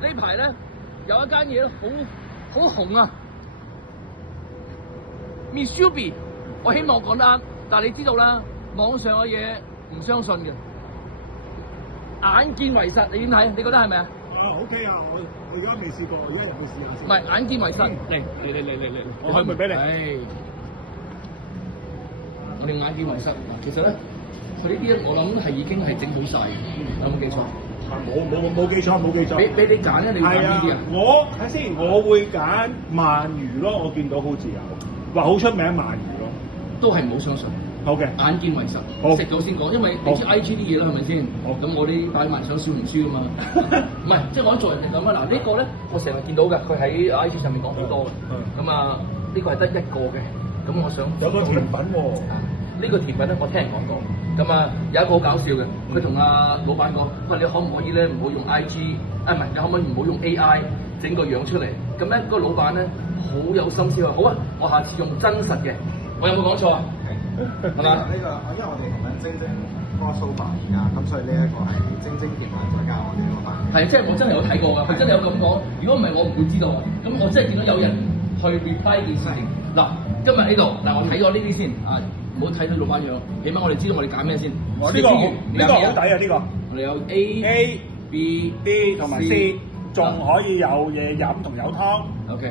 呢排咧有一間嘢好紅啊 ，Mitsubi， 我希望講得啱，但係你知道啦，網上嘅嘢唔相信嘅，眼見為實，你點睇？你覺得係咪啊？OK 啊，我而家未試過，而家入去試下先。唔係眼見為實，嚟，我開門俾你。我哋眼見為實，其實咧，佢呢啲我諗係已經係整好晒，有冇記錯？冇記錯。俾你揀咧，你會揀邊啲啊？我睇先，我會揀鰻魚咯，我見到好似有話好出名鰻魚咯，都係唔好相信。好嘅，眼見為實，食咗先講，因為你知 IG 啲嘢啦，係咪先？咁我啲擺埋上小紅書啊嘛，唔係，即係我做人哋咁啊。嗱，呢個咧我成日見到嘅，佢喺 IG 上面講好多嘅。咁啊，呢個係得一個嘅，咁我想有個甜品喎。呢個甜品咧，我聽人講過。咁啊，有一個好搞笑嘅，佢同阿老闆講：喂，你可唔可以咧唔好用 IG？ 啊，唔係，你可唔可以唔好用 AI 整個樣出嚟？咁咧，個老闆咧好有心思話：好啊，我下次用真實嘅。我有冇講錯啊？係嘛？呢個，因為我哋同緊晶晶嗰個 sofa 而家，咁所以呢一個係晶晶甜品再加我哋嗰個飯。係，即係我真係有睇過㗎，佢真係有咁講。如果唔係，我唔會知道啊。咁我真係見到有人去 reply 件事情。嗱，今日呢度，嗱我睇咗呢啲先啊，唔好睇佢老闆樣，起碼我哋知道我哋揀咩先。呢個好抵啊！呢個我哋有 A、B、D 同埋 C， 仲可以有嘢飲同有湯。OK，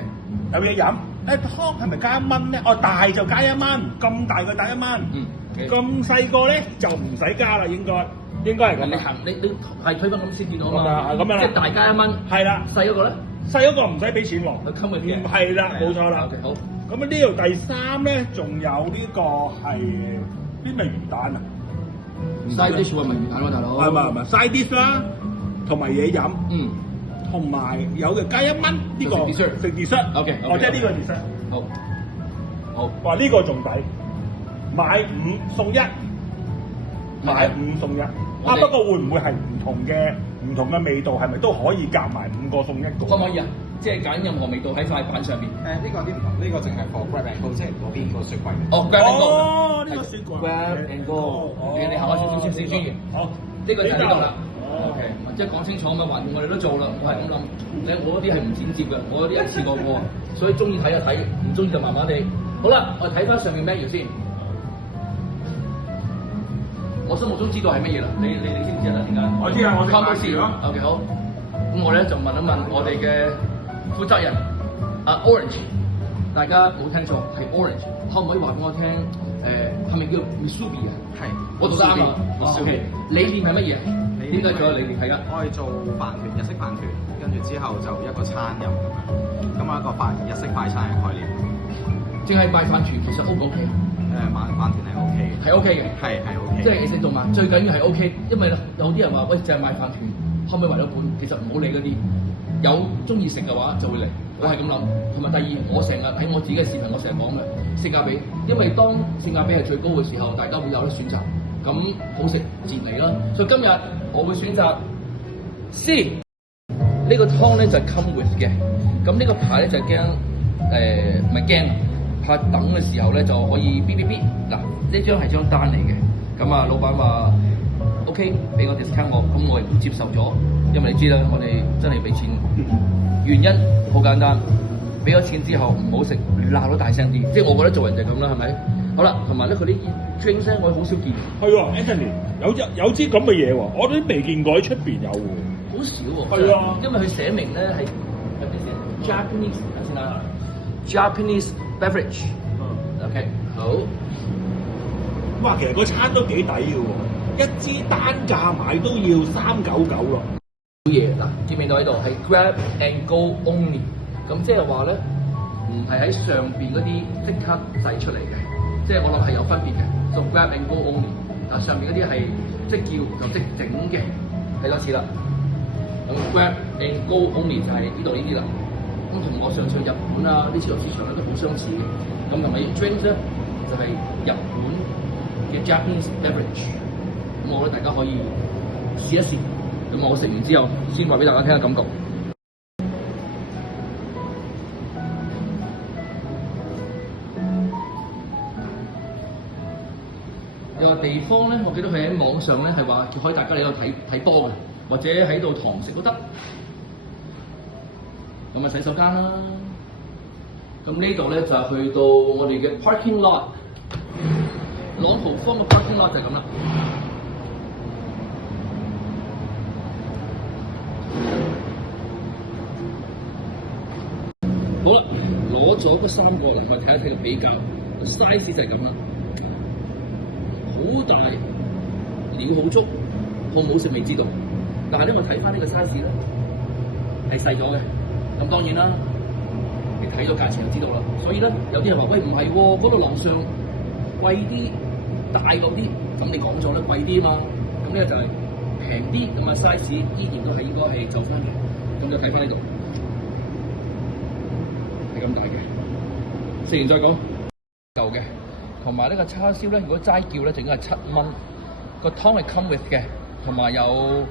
有嘢飲。湯係咪加1蚊咧？哦，大就加1蚊，咁大個加1蚊。咁細個咧就唔使加啦，應該係咁。你係推翻咁先見到啊嘛。咁樣啦，即係大加1蚊。係啦。細嗰個咧？細嗰個唔使俾錢喎。佢溝嘅嘅。係啦，冇錯啦。好。咁啊呢度第3咧，仲有呢個係啲咩魚蛋啊 ？side dish 係咪魚蛋喎，大佬？係咪 side dish 啦，同埋嘢飲。同埋有嘅加1蚊呢個食 dessert。OK， 即係呢個 dessert。好。哇！呢個仲抵，買5送1，買5送1。不過會唔會係唔同嘅味道？係咪都可以夾埋5個送1個？可唔可以啊？即係揀任何味道喺塊板上面。呢個啲唔同，呢個淨係 for grab and go， 即係嗰邊個雪櫃。grab and go。呢個雪櫃。grab and go。你行開少少專業。好。呢個就喺呢度啦。OK， 即係講清楚嘛，橫掂我哋都做啦，我係咁諗。我嗰啲係唔剪接嘅，我嗰啲一次過過，所以中意睇就睇，唔中意就麻麻地。好啦，我睇翻上面 menu 先。我心目中知道係乜嘢啦？你知唔知啊？點解？我知啊，我參考試咯。OK， 好。咁我咧就問一問我哋嘅負責人Orange， 大家冇聽錯係 Orange， 可唔可以話俾我聽？係咪叫 Mitsubi 啊？係，我讀得啱啊。OK， 理念係乜嘢？點解做理念係啊？我係做飯團，日式飯團，跟住之後就一個餐飲咁樣，咁一個日式快餐嘅概念。淨係賣飯團其實 O 唔 OK？ 飯團係 OK 嘅。係 OK 嘅。係 OK。即係你食到嘛，最緊要係 OK， 因為有啲人話喂，淨係賣飯團，可唔可以為咗本？其實唔好理嗰啲，有中意食嘅話就會嚟。我係咁諗。同埋第二，我成日喺我自己嘅視頻，我成日講嘅性價比，因為當性價比係最高嘅時候，大家會有得選擇。咁好食自然嚟啦，所以今日我會選擇 C。呢個湯咧就係 come with 嘅，咁呢個牌咧就驚唔係驚，怕等嘅時候咧就可以 B。嗱，呢張係張單嚟嘅，咁啊老闆話 OK 俾我 discount 我，咁我亦都接受咗，因為你知啦，我哋真係俾錢，原因好簡單，俾咗錢之後唔好食，鬧到大聲啲，即係我覺得做人就係咁啦，係咪？好啦，同埋咧佢啲 drink 聲我好少見。係喎 ，Anthony 有支咁嘅嘢喎，我都未見過喺出邊有喎。好少喎。係啊，因為佢寫明咧係咩寫 Japanese 睇先啦 ，Japanese beverage。OK， 好。哇，其實個餐都幾抵嘅喎，一支單價買都要399咯。好嘢嗱，見唔見到喺度係 grab and go only， 咁即係話咧唔係喺上邊嗰啲即刻製出嚟嘅。即係我諗係有分別嘅，做 grab and go only。嗱，上面嗰啲係即叫就即整嘅，睇多次啦。咁 grab and go only 就係呢度呢啲啦。咁同我上次日本啊啲自由市場咧都好相似嘅。咁同埋 drink 咧就係日本嘅 Japanese beverage。咁我覺得大家可以試一試。咁我食完之後先話俾大家聽下感覺。有個地方咧，我記得佢喺網上咧係話叫可以大家嚟度睇波嘅，或者喺度堂食都得。咁啊洗手間啦。咁呢度咧就係去到我哋嘅 parking lot， 朗豪坊嘅 parking lot 就係咁啦。好啦，攞咗嗰3個嚟，我睇一睇個比較，個 size 就係咁啦，好大，料好足，好唔好食未知道，但係咧我睇翻呢個 size 咧係細咗嘅，咁當然啦，你睇咗價錢就知道啦。所以咧有啲人話喂唔係喎，嗰度樓上貴啲，大個啲，咁你講咗咧貴啲嘛，咁咧就係平啲，咁啊 size 依然都係應該係就翻嘅，咁就睇翻呢度。咁大嘅，食完再講舊嘅，同埋呢個叉燒咧，如果齋叫咧，就應該係7蚊。個湯係 come with 嘅，同埋有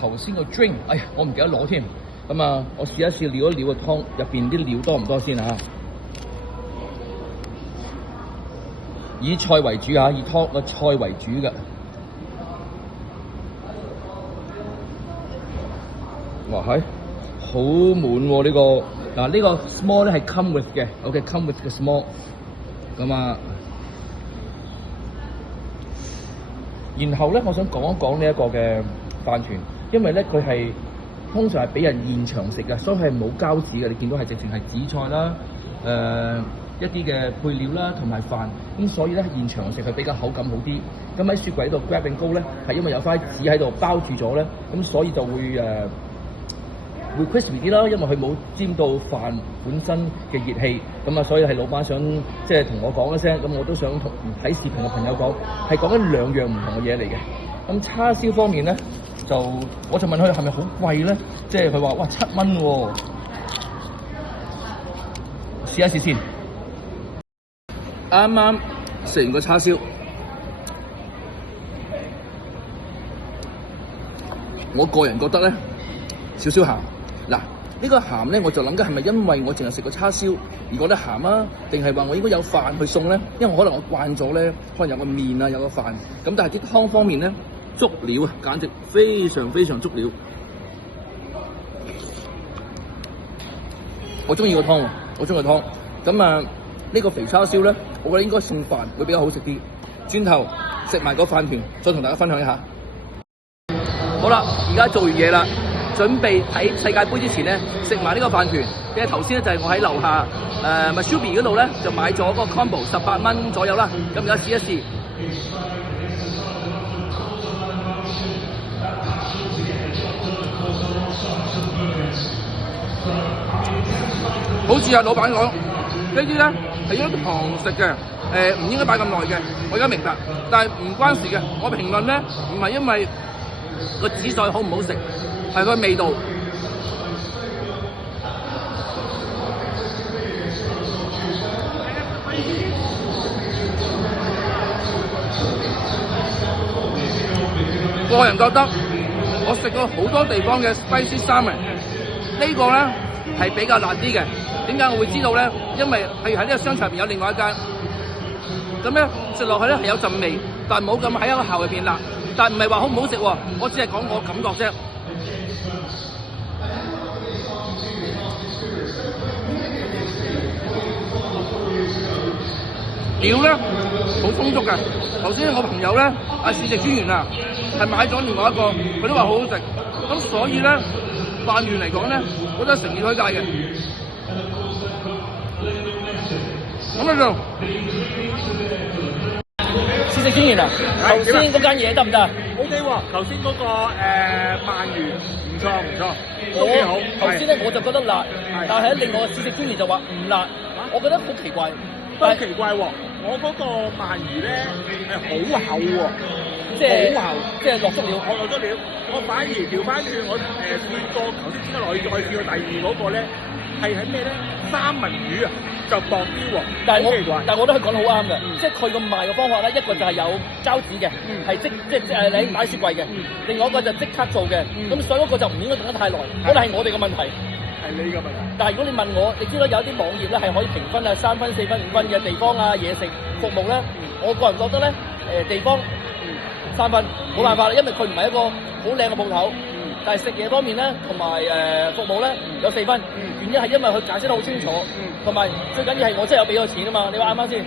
頭先個 drink， 哎呀，我唔記得攞添。咁啊，我試一試撩一撩個湯入邊啲料多唔多先啊？以菜為主啊，以湯個菜為主嘅。哇係，好滿喎呢個。嗱呢個 small 咧係 come with 嘅 ，OK come with 嘅 small， 咁啊，然後咧我想講一講呢一個嘅飯團，因為咧佢係通常係俾人現場食嘅，所以係冇膠紙嘅，你見到係直情係紫菜啦，一啲嘅配料啦同埋飯，咁所以咧現場食係比較口感好啲。咁喺雪櫃度 grab and go 咧係因為有塊紙喺度包住咗咧，咁所以就會 crispy 啲啦，因為佢冇沾到飯本身嘅熱氣，咁啊，所以係老闆想即係同我講一聲，咁我都想同睇視頻嘅朋友講，係講緊2樣唔同嘅嘢嚟嘅。咁叉燒方面咧，我就問佢係咪好貴咧？即係佢話哇7蚊喎，試一試先。啱啱食完個叉燒，我個人覺得咧少少鹹。嗱，呢個鹹咧，我就諗緊係咪因為我淨係食個叉燒而覺得鹹啊？定係話我應該有飯去餸咧？因為可能我慣咗咧，可能有個麵啊，有個飯。咁但係啲湯方面咧，足料啊，簡直非常非常足料。我中意個湯喎，我中意個湯。咁啊，呢個肥叉燒咧，我覺得應該餸飯會比較好食啲。轉頭食埋個飯團，再同大家分享一下。好啦，而家做完嘢啦。準備喺世界盃之前咧食埋呢個飯團，因為頭先咧就係我喺樓下Mashubi 嗰度咧就買咗嗰個 combo 18蚊左右啦，咁而家試一試。好似阿老闆講，呢啲咧係應該堂食嘅，唔應該擺咁耐嘅，我而家明白，但係唔關事嘅。我評論咧唔係因為個紫菜好唔好食。係個味道，個人覺得我食過好多地方嘅 spicy salmon， 呢個咧係比較辣啲嘅。點解我會知道咧？因為譬如喺呢個商場入邊有另外一間，咁咧食落去咧係有陣味，但係冇咁喺一個喉入邊辣。但係唔係話好唔好食喎，我只係講我感覺啫。料咧好充足嘅，頭先我朋友咧試食專員啊，係買咗另外一個，佢都話好好食，咁所以咧飯團嚟講咧，我都係誠意推介嘅。咁就試食專員啊，頭先嗰間嘢得唔得？OK 喎，頭先嗰個鰻魚唔錯唔錯，都幾好。頭先咧我就覺得辣，但係另外試食專員就話唔辣，我覺得好奇怪。都奇怪喎，我嗰個鰻魚咧係好厚喎，即係好厚，即係落足料，我落足料。我反而調翻轉，我試過頭先先落去再試過第2嗰個咧，係喺咩咧？三文魚啊，就薄啲喎。但係我覺得佢講得好啱嘅，即係佢個賣嘅方法咧，一個就係有膠紙嘅，係即你擺雪櫃嘅，另外一個就即刻做嘅，咁所以嗰個就唔應該等得太耐，可能係我哋嘅問題。係你嘅問題。但係如果你問我，你知道有啲網頁咧係可以評分啊，3分、4分、5分嘅地方啊、嘢食服務咧，我個人覺得咧，地方3分，冇辦法啦，因為佢唔係一個好靚嘅鋪頭，但係食嘢方面咧，同埋服務咧有4分。原因係因為佢解釋得好清楚，同埋最緊要係我真係有俾咗錢啊嘛！你話啱唔啱先？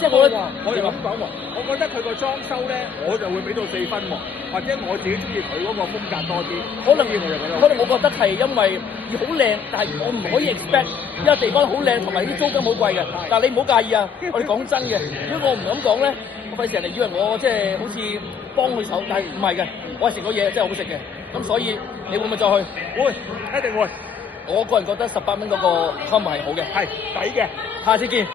即係我哋咁講喎，我覺得佢個裝修咧，我就會俾到4分喎，或者我自己中意佢嗰個風格多啲。可能我覺得係因為要好靚，但係我唔可以 expect，因為地方好靚，同埋啲租金好貴嘅。但係你唔好介意啊，我哋講真嘅，如果我唔咁講咧，我費事人哋以為我即係好似幫佢手，但係唔係嘅，我係食個嘢真係好食嘅。咁所以你會唔會再去？會，一定會。我個人覺得18蚊嗰個 combo 係好嘅，係抵嘅。下次見。